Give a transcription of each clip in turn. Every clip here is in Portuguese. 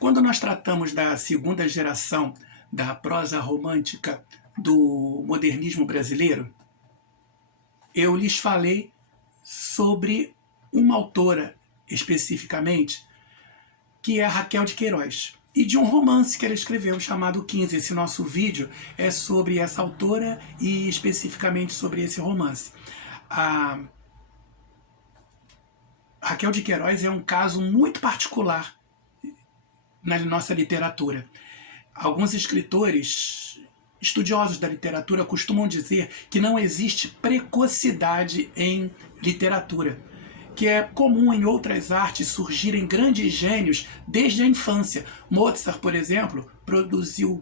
Quando nós tratamos da segunda geração da prosa romântica do modernismo brasileiro, eu lhes falei sobre uma autora especificamente, que é a Raquel de Queiroz, e de um romance que ela escreveu chamado 15. Esse nosso vídeo é sobre essa autora e especificamente sobre esse romance. A Raquel de Queiroz é um caso muito particular na nossa literatura. Alguns escritores estudiosos da literatura costumam dizer que não existe precocidade em literatura, que é comum em outras artes surgirem grandes gênios desde a infância. Mozart, por exemplo,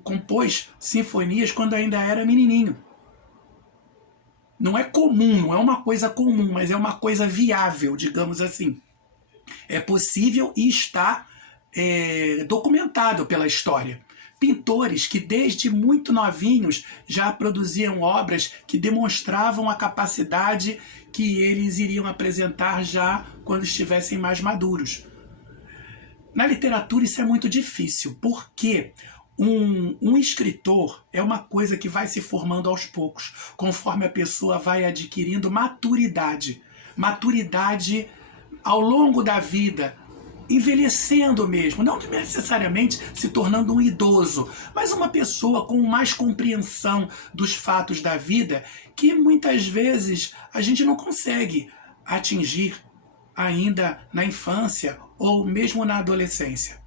compôs sinfonias quando ainda era menininho. Não é comum, não é uma coisa comum, mas é uma coisa viável, digamos assim. É possível e está documentado pela história. Pintores que desde muito novinhos já produziam obras que demonstravam a capacidade que eles iriam apresentar já quando estivessem mais maduros. Na literatura isso é muito difícil, porque um escritor é uma coisa que vai se formando aos poucos, conforme a pessoa vai adquirindo maturidade. Maturidade ao longo da vida, envelhecendo mesmo, não necessariamente se tornando um idoso, mas uma pessoa com mais compreensão dos fatos da vida que muitas vezes a gente não consegue atingir ainda na infância ou mesmo na adolescência.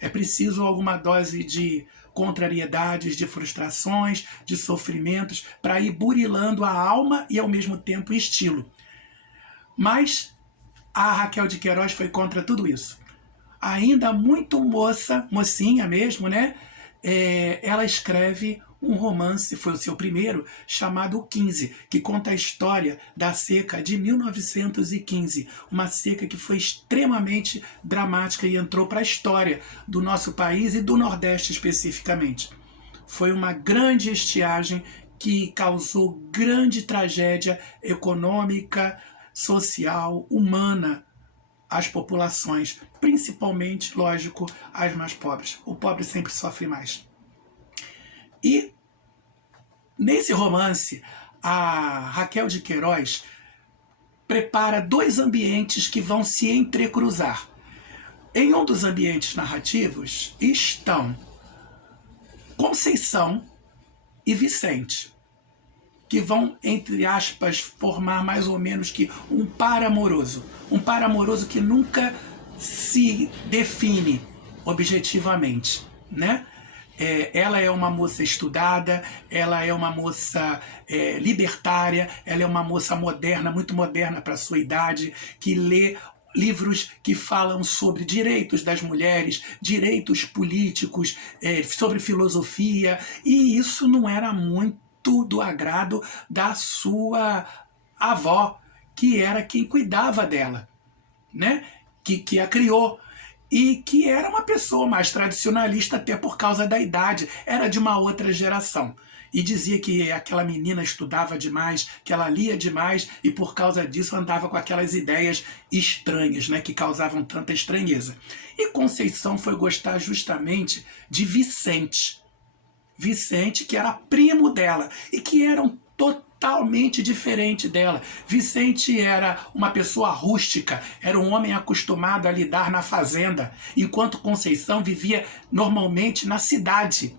É preciso alguma dose de contrariedades, de frustrações, de sofrimentos para ir burilando a alma e ao mesmo tempo o estilo. Mas a Raquel de Queiroz foi contra tudo isso. Ainda muito mocinha mesmo, né? Ela escreve um romance, foi o seu primeiro, chamado 15, que conta a história da seca de 1915. Uma seca que foi extremamente dramática e entrou para a história do nosso país e do Nordeste especificamente. Foi uma grande estiagem que causou grande tragédia econômica, social, humana às populações, principalmente, lógico, as mais pobres. O pobre sempre sofre mais. E nesse romance, a Raquel de Queiroz prepara dois ambientes que vão se entrecruzar. Em um dos ambientes narrativos estão Conceição e Vicente, que vão, entre aspas, formar mais ou menos que um par amoroso. Um par amoroso que nunca se define objetivamente, né? Ela é uma moça estudada, ela é uma moça libertária, ela é uma moça moderna, muito moderna para a sua idade, que lê livros que falam sobre direitos das mulheres, direitos políticos, sobre filosofia, e isso não era muito do agrado da sua avó, que era quem cuidava dela, né? Que a criou, e que era uma pessoa mais tradicionalista até por causa da idade, era de uma outra geração. E dizia que aquela menina estudava demais, que ela lia demais, e por causa disso andava com aquelas ideias estranhas, né, que causavam tanta estranheza. E Conceição foi gostar justamente de Vicente, que era primo dela e que era totalmente diferente dela. Vicente era uma pessoa rústica, era um homem acostumado a lidar na fazenda, enquanto Conceição vivia normalmente na cidade,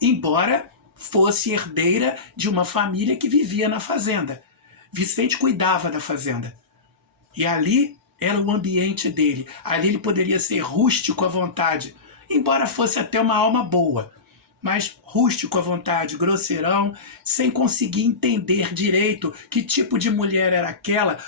embora fosse herdeira de uma família que vivia na fazenda. Vicente cuidava da fazenda. E ali era o ambiente dele. Ali ele poderia ser rústico à vontade, embora fosse até uma alma boa, mas rústico à vontade, grosseirão, sem conseguir entender direito que tipo de mulher era aquela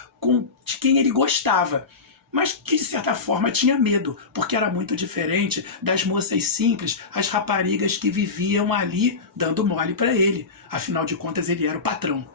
de quem ele gostava, mas que de certa forma tinha medo, porque era muito diferente das moças simples, as raparigas que viviam ali dando mole para ele. Afinal de contas, ele era o patrão.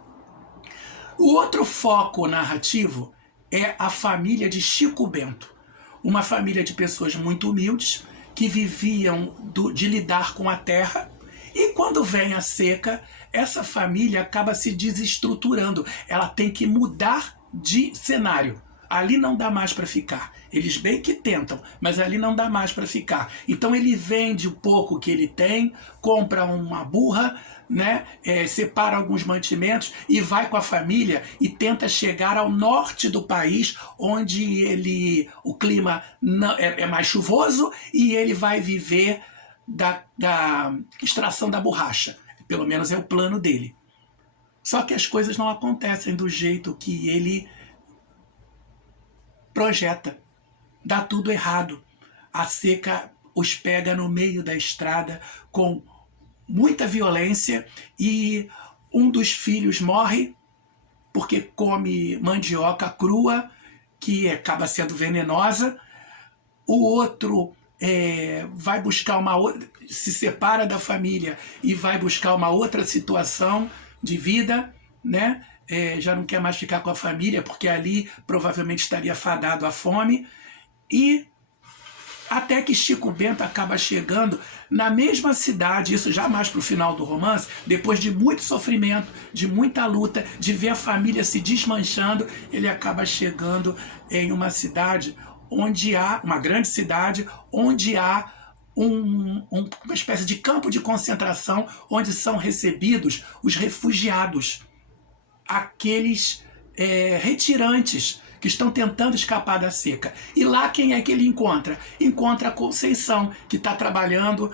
O outro foco narrativo é a família de Chico Bento, uma família de pessoas muito humildes, que viviam de lidar com a terra, e quando vem a seca, essa família acaba se desestruturando. Ela tem que mudar de cenário. ali não dá mais para ficar. Eles bem que tentam, mas ali não dá mais para ficar. Então ele vende o pouco que ele tem, compra uma burra, né, separa alguns mantimentos e vai com a família e tenta chegar ao norte do país, onde o clima é mais chuvoso, e ele vai viver da extração da borracha. Pelo menos é o plano dele. Só que as coisas não acontecem do jeito que ele projeta. Dá tudo errado. A seca os pega no meio da estrada com muita violência e um dos filhos morre porque come mandioca crua, que acaba sendo venenosa. O outro vai buscar uma outra, se separa da família e vai buscar uma outra situação de vida, né? Já não quer mais ficar com a família, porque ali provavelmente estaria fadado à fome. E até que Chico Bento acaba chegando na mesma cidade, isso já mais para o final do romance, depois de muito sofrimento, de muita luta, de ver a família se desmanchando, ele acaba chegando em uma cidade onde há, uma grande cidade, onde há uma espécie de campo de concentração, onde são recebidos os refugiados, aqueles retirantes que estão tentando escapar da seca. E lá quem é que ele encontra? Encontra a Conceição, que está trabalhando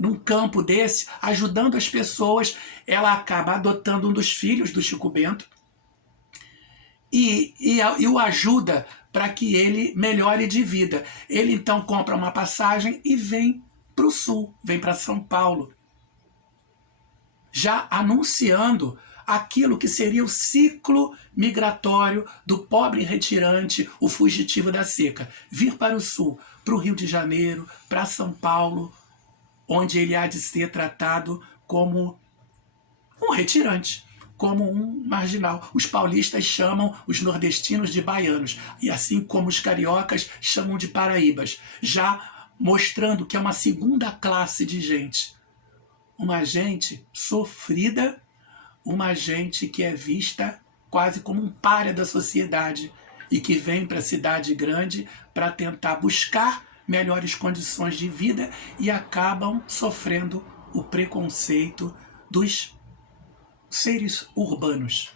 num campo desse, ajudando as pessoas. Ela acaba adotando um dos filhos do Chico Bento e o ajuda para que ele melhore de vida. Ele então compra uma passagem e vem para o sul, vem para São Paulo, já anunciando aquilo que seria o ciclo migratório do pobre retirante, o fugitivo da seca. Vir para o sul, para o Rio de Janeiro, para São Paulo, onde ele há de ser tratado como um retirante, como um marginal. Os paulistas chamam os nordestinos de baianos, e assim como os cariocas chamam de paraíbas, já mostrando que é uma segunda classe de gente. Uma gente sofrida, uma gente que é vista quase como um pária da sociedade e que vem para a cidade grande para tentar buscar melhores condições de vida e acabam sofrendo o preconceito dos seres urbanos.